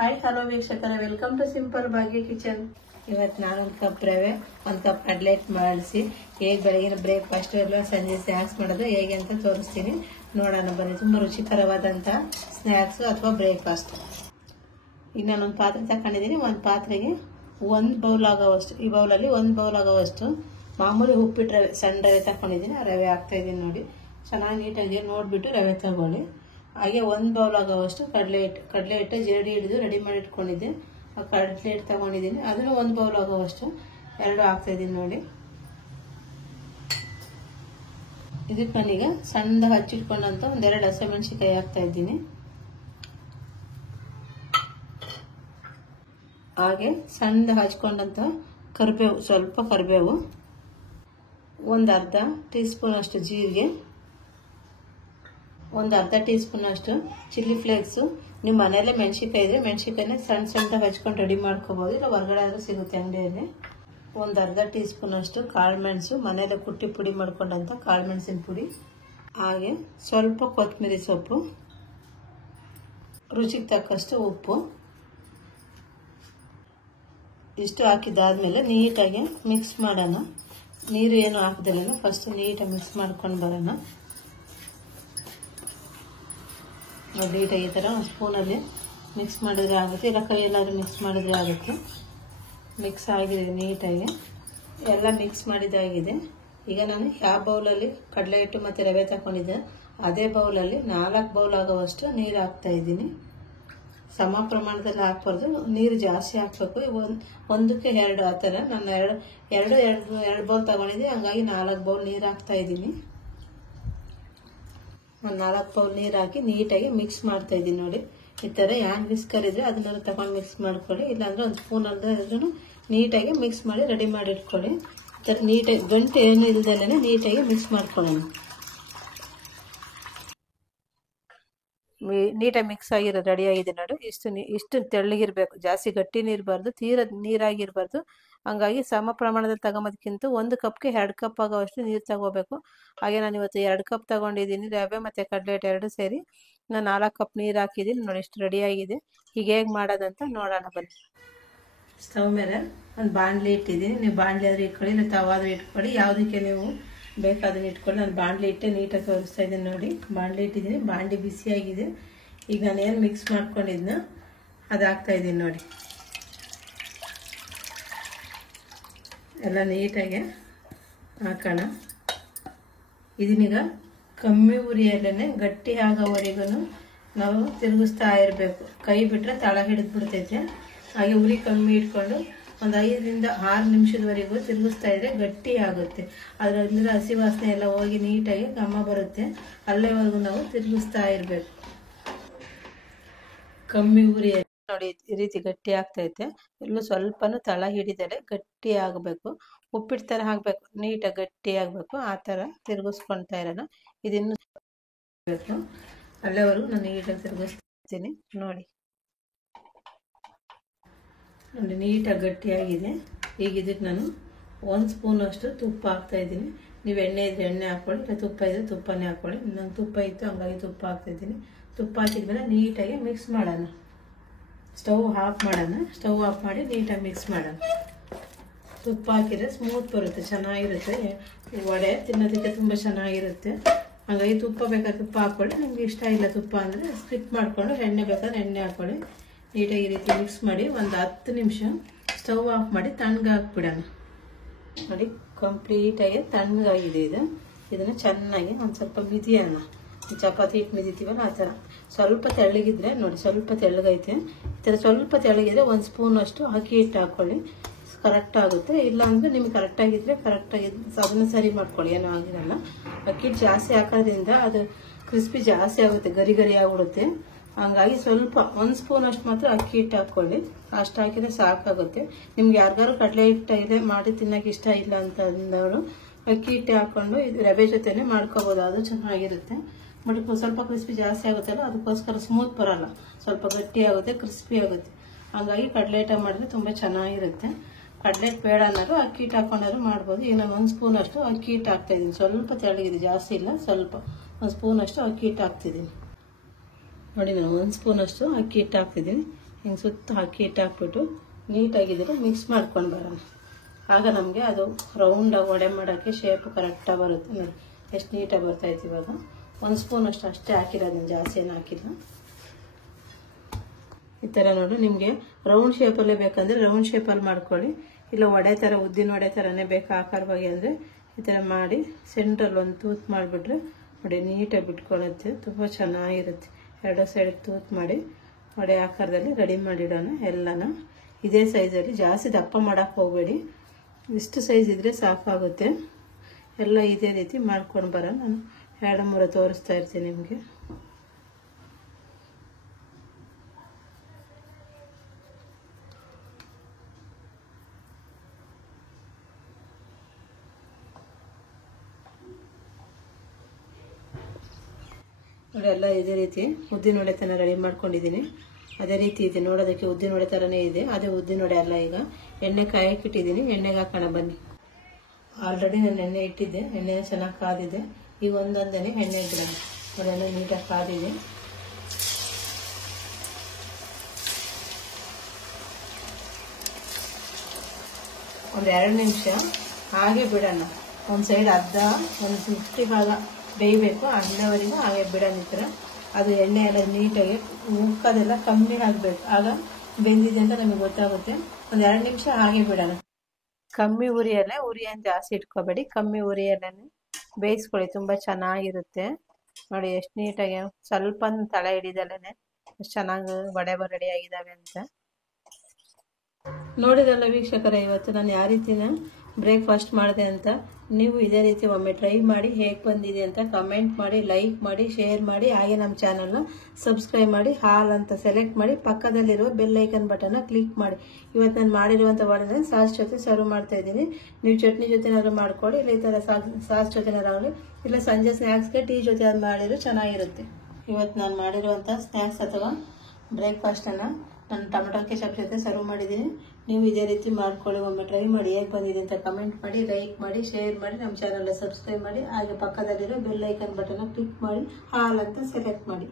Hi hello ವೀಕ್ಷಕರೇ, welcome to simple Bhagya kitchen. ಇವತ್ತು ನಾನು ಒಂದು ಕಪ್ ರವೆ, ಒಂದು ಕಪ್ ಕಡ್ಲೆಟ್ ಮಾಡಿಸಿ ಹೇಗೆ ಬೆಳಗಿನ ಬ್ರೇಕ್ಫಾಸ್ಟ್ ಎಲ್ಲ ಸಂಜೆ ಸ್ನ್ಯಾಕ್ಸ್ ಮಾಡೋದು ಹೇಗೆ ಅಂತ ತೋರಿಸ್ತೀನಿ. ನೋಡೋಣ ಬನ್ನಿ. ತುಂಬ ರುಚಿಕರವಾದಂಥ ಸ್ನ್ಯಾಕ್ಸು ಅಥವಾ ಬ್ರೇಕ್ಫಾಸ್ಟ್. ಈಗ ನಾನೊಂದು ಪಾತ್ರೆ ತಗೊಂಡಿದ್ದೀನಿ. ಒಂದು ಪಾತ್ರೆಗೆ ಒಂದು ಬೌಲ್ ಆಗೋವಷ್ಟು, ಈ ಬೌಲಲ್ಲಿ ಒಂದು ಬೌಲ್ ಆಗೋವಷ್ಟು ಮಾಮೂಲಿ ಉಪ್ಪಿಟ್ಟು ರವೆ, ಸಣ್ಣ ರವೆ ತಗೊಂಡಿದ್ದೀನಿ. ಆ ರವೆ ಹಾಕ್ತಾಯಿದ್ದೀನಿ ನೋಡಿ. ಚೆನ್ನಾಗಿ ನೀಟಾಗಿ ನೋಡಿಬಿಟ್ಟು ರವೆ ತಗೊಳ್ಳಿ. ಹಾಗೆ ಒಂದು ಬೌಲ್ ಆಗೋವಷ್ಟು ಕಡಲೆ ಹಿಟ್ಟು ಜರಡಿ ಹಿಡಿದು ರೆಡಿ ಮಾಡಿ ಇಟ್ಕೊಂಡಿದ್ದೆ. ಆ ಕಡಲೆ ಹಿಟ್ಟು ತಗೊಂಡಿದ್ದೀನಿ, ಅದನ್ನು ಒಂದು ಬೌಲ್ ಆಗೋವಷ್ಟು ಎರಡು ಹಾಕ್ತಾಯಿದ್ದೀನಿ ನೋಡಿ. ಇದಕ್ಕೆ ನಾನೀಗ ಸಣ್ಣದಾಗಿ ಹಚ್ಚಿಟ್ಕೊಂಡಂತ ಒಂದೆರಡು ಹಸಿಮೆಣಸಿನಕಾಯಿ ಹಾಕ್ತಾ ಇದ್ದೀನಿ. ಹಾಗೆ ಸಣ್ಣದಾಗಿ ಹಚ್ಕೊಂಡಂತ ಕರಿಬೇವು, ಸ್ವಲ್ಪ ಕರಿಬೇವು, ಒಂದು ಅರ್ಧ ಟೀ ಸ್ಪೂನ್ ಅಷ್ಟು ಜೀರಿಗೆ, ಒಂದು ಅರ್ಧ ಟೀ ಸ್ಪೂನ್ ಅಷ್ಟು ಚಿಲ್ಲಿ ಫ್ಲೇಕ್ಸು. ನಿಮ್ಮ ಮನೆಯಲ್ಲೇ ಮೆಣಸಿನ್ಕಾಯಿ ಇದ್ರೆ ಮೆಣಸಿನ್ಕಾಯಿನ ಸಣ್ಣ ಸಣ್ಣದಾಗಿ ಹಚ್ಕೊಂಡು ರೆಡಿ ಮಾಡ್ಕೋಬಹುದು, ಇಲ್ಲ ಹೊರಗಡೆ ಆದರೂ ಸಿಗುತ್ತೆ ಅಂಗಡಿಯಲ್ಲಿ. ಒಂದು ಅರ್ಧ ಟೀ ಸ್ಪೂನ್ ಅಷ್ಟು ಕಾಳುಮೆಣಸು, ಮನೆಯಲ್ಲೇ ಕುಟ್ಟಿ ಪುಡಿ ಮಾಡ್ಕೊಂಡಂತ ಕಾಳುಮೆಣಸಿನ ಪುಡಿ. ಹಾಗೆ ಸ್ವಲ್ಪ ಕೊತ್ತಂಬರಿ ಸೊಪ್ಪು, ರುಚಿಗೆ ತಕ್ಕಷ್ಟು ಉಪ್ಪು. ಇಷ್ಟು ಹಾಕಿದ್ದಾದ್ಮೇಲೆ ನೀಟಾಗಿ ಮಿಕ್ಸ್ ಮಾಡೋಣ. ನೀರು ಏನು ಹಾಕದಿಲ್ಲ, ಫಸ್ಟ್ ನೀಟಾಗಿ ಮಿಕ್ಸ್ ಮಾಡ್ಕೊಂಡು ಬರೋಣ. ನೀಟಾಗಿ ಈ ಥರ ಒಂದು ಸ್ಪೂನಲ್ಲಿ ಮಿಕ್ಸ್ ಮಾಡಿದ್ರೆ ಆಗುತ್ತೆ, ಇಲ್ಲ ಕೈಯಲ್ಲಾದ್ರೂ ಮಿಕ್ಸ್ ಮಾಡಿದ್ರೆ ಆಗುತ್ತೆ. ಮಿಕ್ಸ್ ಆಗಿದೆ ನೀಟಾಗಿ, ಎಲ್ಲ ಮಿಕ್ಸ್ ಮಾಡಿದಾಗಿದೆ. ಈಗ ನಾನು ಯಾವ ಬೌಲಲ್ಲಿ ಕಡಲೆ ಹಿಟ್ಟು ಮತ್ತು ರವೆ ತಗೊಂಡಿದ್ದೆ ಅದೇ ಬೌಲಲ್ಲಿ 4 ಬೌಲ್ ಆಗೋವಷ್ಟು ನೀರು ಹಾಕ್ತಾ ಇದ್ದೀನಿ. ಸಮ ಪ್ರಮಾಣದಲ್ಲಿ ಹಾಕ್ಬಾರ್ದು, ನೀರು ಜಾಸ್ತಿ ಹಾಕಬೇಕು. ಒಂದಕ್ಕೆ 2 ಆ ಥರ. ನಾನು ಎರಡು ಬೌಲ್ ತಗೊಂಡಿದ್ದೆ, ಹಂಗಾಗಿ 4 ಬೌಲ್ ನೀರು ಹಾಕ್ತಾ ಇದ್ದೀನಿ. ಒಂದು 4 ಬೌಲ್ ನೀರು ಹಾಕಿ ನೀಟಾಗಿ ಮಿಕ್ಸ್ ಮಾಡ್ತಾ ಇದ್ದೀನಿ ನೋಡಿ. ಈ ಥರ ಹ್ಯಾಂಡ್ ವಿಸ್ಕರ್ ಇದ್ರೆ ಅದನ್ನೆಲ್ಲ ತಗೊಂಡು ಮಿಕ್ಸ್ ಮಾಡ್ಕೊಳ್ಳಿ, ಇಲ್ಲಾಂದ್ರೆ ಒಂದು ಸ್ಪೂನ್ ಅಲ್ಲದ್ರೂ ನೀಟಾಗಿ ಮಿಕ್ಸ್ ಮಾಡಿ ರೆಡಿ ಮಾಡಿ ಇಟ್ಕೊಳ್ಳಿ. ಈ ಥರ ನೀಟಾಗಿ ಗಂಟು ಏನು ಇಲ್ದಲೇ ನೀಟಾಗಿ ಮಿಕ್ಸ್ ಮಾಡ್ಕೊಳ್ಳೋಣ. ನೀಟಾಗಿ ಮಿಕ್ಸ್ ಆಗಿರೋ ರೆಡಿ ಆಗಿದೆ ನೋಡಿ. ಇಷ್ಟು ತೆಳ್ಳಗಿರ್ಬೇಕು, ಜಾಸ್ತಿ ಗಟ್ಟಿನೂ ಇರಬಾರ್ದು, ತೀರ ನೀರಾಗಿರ್ಬಾರ್ದು. ಹಂಗಾಗಿ ಸಮ ಪ್ರಮಾಣದಲ್ಲಿ ತಗೊಂಬೋದಕ್ಕಿಂತ 1 ಕಪ್ಗೆ 2 ಕಪ್ ಆಗೋವಷ್ಟು ನೀರು ತಗೋಬೇಕು. ಹಾಗೆ ನಾನು ಇವತ್ತು 2 ಕಪ್ ತಗೊಂಡಿದ್ದೀನಿ, ರವೆ ಮತ್ತು ಕಡಲೆ ಹಿಟ್ಟು ಎರಡು ಸೇರಿ ನಾನು 4 ಕಪ್ ನೀರು ಹಾಕಿದ್ದೀನಿ ನೋಡಿ. ಇಷ್ಟು ರೆಡಿಯಾಗಿದೆ. ಈಗ ಹೇಗೆ ಮಾಡೋದಂತ ನೋಡೋಣ ಬನ್ನಿ. ಸ್ಟವ್ ಮೇಲೆ ಒಂದು ಬಾಣಲಿ ಇಟ್ಟಿದ್ದೀನಿ. ನೀವು ಬಾಣಲಿ ಆದರೂ ಇಟ್ಕೊಳ್ಳಿ, ಇಲ್ಲ ತವಾದರೂ ಇಟ್ಕೊಳ್ಳಿ, ಯಾವುದಕ್ಕೆ ನೀವು ಬೇಕಾದನ್ನು ಇಟ್ಕೊಳ್ಳಿ. ನಾನು ಬಾಣಲಿ ಇಟ್ಟೆ ನೀಟಾಗಿ ತೋರಿಸ್ತಾ ಇದ್ದೀನಿ ನೋಡಿ. ಬಾಣಲಿ ಇಟ್ಟಿದ್ದೀನಿ, ಬಾಣಲಿ ಬಿಸಿಯಾಗಿದೆ. ಈಗ ನಾನು ಏನು ಮಿಕ್ಸ್ ಮಾಡ್ಕೊಂಡಿದ್ನ ಅದು ಹಾಕ್ತಾಯಿದ್ದೀನಿ ನೋಡಿ. ಎಲ್ಲ ನೀಟಾಗಿ ಹಾಕೋಣ. ಇದನ್ನೀಗ ಕಮ್ಮಿ ಉರಿಯಲ್ಲೇ ಗಟ್ಟಿ ಆಗೋವರೆಗೂ ನಾವು ತಿರುಗಿಸ್ತಾ ಇರಬೇಕು. ಕೈ ಬಿಟ್ಟರೆ ತಳ ಹಿಡಿದು ಬಿಡ್ತೈತೆ. ಹಾಗೆ ಉರಿ ಕಮ್ಮಿ ಇಟ್ಕೊಂಡು ಒಂದು 5 ರಿಂದ 6 ನಿಮಿಷದವರೆಗೂ ತಿರುಗಿಸ್ತಾ ಇದ್ರೆ ಗಟ್ಟಿ ಆಗುತ್ತೆ. ಅದರಿಂದ ಹಸಿ ವಾಸನೆ ಎಲ್ಲ ಹೋಗಿ ನೀಟಾಗಿ ಘಮ ಬರುತ್ತೆ. ಅಲ್ಲೇವರೆಗೂ ನಾವು ತಿರುಗಿಸ್ತಾ ಇರಬೇಕು. ಕಮ್ಮಿ ಉರಿಯಲ್ಲಿ ನೋಡಿ ಈ ರೀತಿ ಗಟ್ಟಿ ಆಗ್ತೈತೆ. ಇಲ್ಲೂ ಸ್ವಲ್ಪನೂ ತಳ ಹಿಡಿದರೆ ಗಟ್ಟಿ ಆಗಬೇಕು. ಉಪ್ಪಿಟ್ಟು ಥರ ಆಗಬೇಕು, ನೀಟಾಗಿ ಗಟ್ಟಿ ಆಗಬೇಕು. ಆ ಥರ ತಿರುಗಿಸ್ಕೊಳ್ತಾ ಇರೋಣ. ಇದನ್ನು ಬೇಕು ಅಲ್ಲೇವರೆಗೂ ನಾನು ನೀಟಾಗಿ ತಿರುಗಿಸ್ತೀನಿ ನೋಡಿ. ನೋಡಿ ನೀಟಾಗಿ ಗಟ್ಟಿಯಾಗಿದೆ. ಈಗ ಇದಕ್ಕೆ ನಾನು 1 ಸ್ಪೂನ್ ಅಷ್ಟು ತುಪ್ಪ ಹಾಕ್ತಾಯಿದ್ದೀನಿ. ನೀವು ಎಣ್ಣೆ ಇದ್ರೆ ಎಣ್ಣೆ ಹಾಕ್ಕೊಳ್ಳಿ, ಇಲ್ಲ ತುಪ್ಪ ಇದ್ರೆ ತುಪ್ಪನೇ ಹಾಕ್ಕೊಳ್ಳಿ. ನಂಗೆ ತುಪ್ಪ ಇತ್ತು ಹಂಗಾಗಿ ತುಪ್ಪ ಹಾಕ್ತಾಯಿದ್ದೀನಿ. ತುಪ್ಪ ಹಾಕಿದ್ಮೇಲೆ ನೀಟಾಗಿ ಮಿಕ್ಸ್ ಮಾಡೋಣ. ಸ್ಟವ್ ಆಫ್ ಮಾಡೋಣ. ಸ್ಟವ್ ಆಫ್ ಮಾಡಿ ನೀಟಾಗಿ ಮಿಕ್ಸ್ ಮಾಡೋಣ. ತುಪ್ಪ ಹಾಕಿದರೆ ಸ್ಮೂತ್ ಬರುತ್ತೆ, ಚೆನ್ನಾಗಿರುತ್ತೆ. ವಡೆ ತಿನ್ನೋದಕ್ಕೆ ತುಂಬ ಚೆನ್ನಾಗಿರುತ್ತೆ. ಹಾಗಾಗಿ ತುಪ್ಪ ಬೇಕಾದ್ರೆ ತುಪ್ಪ ಹಾಕ್ಕೊಳ್ಳಿ. ನಿಮ್ಗೆ ಇಷ್ಟ ಇಲ್ಲ ತುಪ್ಪ ಅಂದರೆ ಸ್ಕಿಪ್ ಮಾಡಿಕೊಂಡು ಎಣ್ಣೆ ಬೇಕಾದ್ರೆ ಎಣ್ಣೆ ಹಾಕ್ಕೊಳ್ಳಿ. ನೀಟಾಗಿ ಈ ರೀತಿ ಮಿಕ್ಸ್ ಮಾಡಿ ಒಂದು 10 ನಿಮಿಷ ಸ್ಟವ್ ಆಫ್ ಮಾಡಿ ತಣ್ಣಗೆ ಹಾಕ್ಬಿಡೋಣ ನೋಡಿ. ಕಂಪ್ಲೀಟಾಗಿ ತಣ್ಣಗಾಗಿದೆ ಇದು. ಇದನ್ನು ಚೆನ್ನಾಗಿ ಒಂದು ಸ್ವಲ್ಪ ಮಿದಿಯೋಣ. ಚಪಾತಿ ಹಿಟ್ಟು ಮಿದಿತೀವಲ್ಲ ಆ ಥರ. ಸ್ವಲ್ಪ ತೆಳ್ಳಗಿದ್ರೆ ನೋಡಿ, ಸ್ವಲ್ಪ ತೆಳ್ಳಗೈತೆ. ಈ ಥರ ಸ್ವಲ್ಪ ತೆಳ್ಳಗಿದ್ರೆ 1 ಸ್ಪೂನ್ ಅಷ್ಟು ಅಕ್ಕಿ ಹಿಟ್ಟು ಹಾಕ್ಕೊಳ್ಳಿ, ಕರೆಕ್ಟ್ ಆಗುತ್ತೆ. ಇಲ್ಲ ಅಂದರೆ ನಿಮ್ಗೆ ಕರೆಕ್ಟಾಗಿದ್ದರೆ ಅದನ್ನು ಸರಿ ಮಾಡ್ಕೊಳ್ಳಿ, ಏನೂ ಆಗಿರಲ್ಲ. ಅಕ್ಕಿ ಹಿಟ್ಟು ಜಾಸ್ತಿ ಹಾಕೋದ್ರಿಂದ ಅದು ಕ್ರಿಸ್ಪಿ ಜಾಸ್ತಿ ಆಗುತ್ತೆ, ಗರಿ ಗರಿ ಆಗಿಬಿಡುತ್ತೆ. ಹಂಗಾಗಿ ಸ್ವಲ್ಪ 1 ಸ್ಪೂನ್ ಅಷ್ಟು ಮಾತ್ರ ಅಕ್ಕಿ ಹಿಟ್ಟು ಹಾಕ್ಕೊಳ್ಳಿ. ಅಷ್ಟು ಹಾಕಿದ್ರೆ ಸಾಕಾಗುತ್ತೆ. ನಿಮ್ಗೆ ಯಾರಿಗಾರು ಕಡಲೆ ಹಿಟ್ಟು ಇದೆ ಮಾಡಿ ತಿನ್ನೋಕೆ ಇಷ್ಟ ಇಲ್ಲ ಅಂತ ಅಂದವರು ಅಕ್ಕಿ ಹಿಟ್ಟು ಹಾಕ್ಕೊಂಡು ಇದು ರವೆ ಜೊತೆನೇ ಮಾಡ್ಕೋಬೋದು, ಅದು ಚೆನ್ನಾಗಿರುತ್ತೆ. ಬಟ್ ಸ್ವಲ್ಪ ಕ್ರಿಸ್ಪಿ ಜಾಸ್ತಿ ಆಗುತ್ತಲ್ಲ, ಅದಕ್ಕೋಸ್ಕರ ಸ್ಮೂತ್ ಬರಲ್ಲ, ಸ್ವಲ್ಪ ಗಟ್ಟಿ ಆಗುತ್ತೆ, ಕ್ರಿಸ್ಪಿ ಆಗುತ್ತೆ. ಹಾಗಾಗಿ ಕಡಲೆ ಹಿಟ್ಟು ಮಾಡಿದ್ರೆ ತುಂಬ ಚೆನ್ನಾಗಿರುತ್ತೆ. ಕಡಲೆ ಹಿಟ್ಟು ಬೇಡ ಅನ್ನೋರು ಅಕ್ಕಿ ಹಿಟ್ಟು ಹಾಕೊಂಡಾದ್ರು ಮಾಡ್ಬೋದು. ಈಗ ನಾನು 1 ಸ್ಪೂನ್ ಅಷ್ಟು ಅಕ್ಕಿ ಹಿಟ್ಟು ಹಾಕ್ತಾಯಿದ್ದೀನಿ. ಸ್ವಲ್ಪ ತೆಳ್ಳಗಿದೆ, ಜಾಸ್ತಿ ಇಲ್ಲ, ಸ್ವಲ್ಪ 1 ಸ್ಪೂನ್ ಅಷ್ಟು ಅಕ್ಕಿ ಹಿಟ್ಟು ಹಾಕ್ತಿದ್ದೀನಿ ನೋಡಿ. ನಾನು 1 ಸ್ಪೂನ್ ಅಷ್ಟು ಅಕ್ಕಿ ಹಿಟ್ಟು ಹಾಕ್ತಿದ್ದೀನಿ. ಹಿಂಗೆ ಸುತ್ತ ಹಾಕಿ ಇಟ್ಟಾಕ್ಬಿಟ್ಟು ನೀಟಾಗಿದ್ರೆ ಮಿಕ್ಸ್ ಮಾಡ್ಕೊಂಡು ಬರೋಣ. ಆಗ ನಮಗೆ ಅದು ರೌಂಡಾಗಿ ವಡೆ ಮಾಡೋಕ್ಕೆ ಶೇಪ್ ಕರೆಕ್ಟಾಗಿ ಬರುತ್ತೆ. ನೋಡಿ ಎಷ್ಟು ನೀಟಾಗಿ ಬರ್ತಾಯಿತ್ತು. ಇವಾಗ 1 ಸ್ಪೂನ್ ಅಷ್ಟೇ ಹಾಕಿರೋದನ್ನು, ಜಾಸ್ತಿ ಏನು ಹಾಕಿಲ್ಲ. ಈ ಥರ ನೋಡಿ, ನಿಮಗೆ ರೌಂಡ್ ಶೇಪಲ್ಲೇ ಬೇಕಂದರೆ ರೌಂಡ್ ಶೇಪಲ್ಲಿ ಮಾಡ್ಕೊಳ್ಳಿ, ಇಲ್ಲ ವಡೆ ಥರ ಉದ್ದಿನ ವಡೆ ಥರನೇ ಬೇಕು ಆಕಾರವಾಗಿ ಅಂದರೆ ಈ ಥರ ಮಾಡಿ ಸೆಂಟ್ರಲ್ಲಿ ಒಂದು ತೂತು ಮಾಡಿಬಿಟ್ರೆ ನೋಡಿ ನೀಟಾಗಿ ಬಿಟ್ಕೊಳ್ಳುತ್ತೆ, ತುಂಬ ಚೆನ್ನಾಗಿರುತ್ತೆ. ಎರಡು ಸೈಡ್ ತೂತು ಮಾಡಿ ವಡೆ ಆಕಾರದಲ್ಲಿ ರೆಡಿ ಮಾಡಿಡೋಣ. ಎಲ್ಲನ ಇದೇ ಸೈಜಲ್ಲಿ, ಜಾಸ್ತಿ ದಪ್ಪ ಮಾಡೋಕ್ಕೆ ಹೋಗಬೇಡಿ, ಇಷ್ಟು ಸೈಜ್ ಇದ್ದರೆ ಸಾಕಾಗುತ್ತೆ. ಎಲ್ಲ ಇದೇ ರೀತಿ ಮಾಡ್ಕೊಂಡು ಬರೋಣ. ನಾನು 2-3 ತೋರಿಸ್ತಾ ಇರ್ತೀನಿ ನಿಮಗೆ. ಎಲ್ಲ ಇದೇ ರೀತಿ ಉದ್ದಿನ ವಡೆ ಥರ ರೆಡಿ ಮಾಡ್ಕೊಂಡಿದ್ದೀನಿ. ಅದೇ ರೀತಿ ಇದೆ, ನೋಡೋದಕ್ಕೆ ಉದ್ದಿನ ವಡೆ ಥರನೇ ಇದೆ. ಅದೇ ಉದ್ದಿನ ವಡೆ ಅಲ್ಲ. ಈಗ ಎಣ್ಣೆ ಕಾಯಕ್ಕೆ ಇಟ್ಟಿದ್ದೀನಿ, ಎಣ್ಣೆಗೆ ಹಾಕೋಣ ಬನ್ನಿ. ಆಲ್ರೆಡಿ ನಾನು ಎಣ್ಣೆ ಇಟ್ಟಿದ್ದೆ, ಎಣ್ಣೆ ಚೆನ್ನಾಗಿ ಕಾದಿದೆ. ಈಗ ಒಂದೊಂದೇ ಎಣ್ಣೆ ಇಡೋಣ. ಅದೆಲ್ಲ ನೀಟಾಗಿ ಕಾದಿದೆ. ಒಂದು 2 ನಿಮಿಷ ಹಾಗೆ ಬಿಡೋಣ. ಒಂದು ಸೈಡ್ ಒಂದು 50 ಭಾಗ ಬೇಯಬೇಕು, ಅಲ್ಲಿವರೆಗೂ ಹಾಗೆ ಬಿಡೋಣ. ಈ ಥರ ಅದು ಎಣ್ಣೆ ಎಲ್ಲ ನೀಟಾಗಿ ಉಕ್ಕದೆಲ್ಲ ಕಮ್ಮಿ ಆಗಬೇಕು, ಆಗ ಬೆಂದಿದೆ ಅಂತ ನಮಗೆ ಗೊತ್ತಾಗುತ್ತೆ. ಒಂದು 2 ನಿಮಿಷ ಹಾಗೆ ಬಿಡೋಣ. ಕಮ್ಮಿ ಉರಿಯಲ್ಲೇ, ಉರಿಯನ್ನು ಜಾಸ್ತಿ ಇಟ್ಕೋಬೇಡಿ, ಕಮ್ಮಿ ಉರಿಯಲ್ಲೇ ಬೇಯಿಸ್ಕೊಳ್ಳಿ, ತುಂಬ ಚೆನ್ನಾಗಿರುತ್ತೆ. ನೋಡಿ ಎಷ್ಟು ನೀಟಾಗಿ ಸ್ವಲ್ಪ ತಳ ಹಿಡಿದಲ್ಲೇ ಎಷ್ಟು ಚೆನ್ನಾಗಿ ವಡೆ ರೆಡಿ ಆಗಿದ್ದಾವೆ ಅಂತ. ನೋಡಿದ್ರಲ್ಲ ವೀಕ್ಷಕರೇ, ಇವತ್ತು ನಾನು ಯಾವ ರೀತಿನ ಬ್ರೇಕ್ಫಾಸ್ಟ್ ಮಾಡಿದೆ ಅಂತ. ನೀವು ಇದೇ ರೀತಿ ಒಮ್ಮೆ ಟ್ರೈ ಮಾಡಿ, ಹೇಗೆ ಬಂದಿದೆ ಅಂತ ಕಮೆಂಟ್ ಮಾಡಿ, ಲೈಕ್ ಮಾಡಿ, ಶೇರ್ ಮಾಡಿ. ಹಾಗೆ ನಮ್ಮ ಚಾನಲ್ನ ಸಬ್ಸ್ಕ್ರೈಬ್ ಮಾಡಿ, ಹಾಲ್ ಅಂತ ಸೆಲೆಕ್ಟ್ ಮಾಡಿ, ಪಕ್ಕದಲ್ಲಿರುವ ಬೆಲ್ ಐಕನ್ ಬಟನ್ನ ಕ್ಲಿಕ್ ಮಾಡಿ. ಇವತ್ತು ನಾನು ಮಾಡಿರುವಂಥ ವಡೆನ ಸಾಸ್ ಜೊತೆ ಸರ್ವ್ ಮಾಡ್ತಾ ಇದ್ದೀನಿ. ನೀವು ಚಟ್ನಿ ಜೊತೆನಾದ್ರು ಮಾಡ್ಕೊಳ್ಳಿ, ಇಲ್ಲ ಈ ಥರ ಸಾಸ್ ಜೊತೆನಾದ್ರು, ಇಲ್ಲ ಸಂಜೆ ಸ್ನ್ಯಾಕ್ಸ್ಗೆ ಟೀ ಜೊತೆ ಅದು ಮಾಡಿದ್ರು ಚೆನ್ನಾಗಿರುತ್ತೆ. ಇವತ್ತು ನಾನು ಮಾಡಿರುವಂಥ ಸ್ನ್ಯಾಕ್ಸ್ ಅಥವಾ ಬ್ರೇಕ್ಫಾಸ್ಟನ್ನು ನಾನು ಟೊಮೆಟೊ ಕೆಚಪ್ ಜೊತೆ ಸರ್ವ್ ಮಾಡಿದ್ದೀನಿ. ನೀವು ಇದೇ ರೀತಿ ಮಾಡ್ಕೊಳ್ಳಿ, ಒಮ್ಮೆ ಟ್ರೈ ಮಾಡಿ, ಹೇಗೆ ಬಂದಿದೆ ಅಂತ ಕಮೆಂಟ್ ಮಾಡಿ, ಲೈಕ್ ಮಾಡಿ, ಶೇರ್ ಮಾಡಿ, ನಮ್ಮ ಚಾನಲ್ನ ಸಬ್ಸ್ಕ್ರೈಬ್ ಮಾಡಿ. ಹಾಗೆ ಪಕ್ಕದಲ್ಲಿರೋ ಬೆಲ್ ಐಕನ್ ಬಟನ್ನ ಕ್ಲಿಕ್ ಮಾಡಿ, ಹಾಲ್ ಅಂತ ಸೆಲೆಕ್ಟ್ ಮಾಡಿ.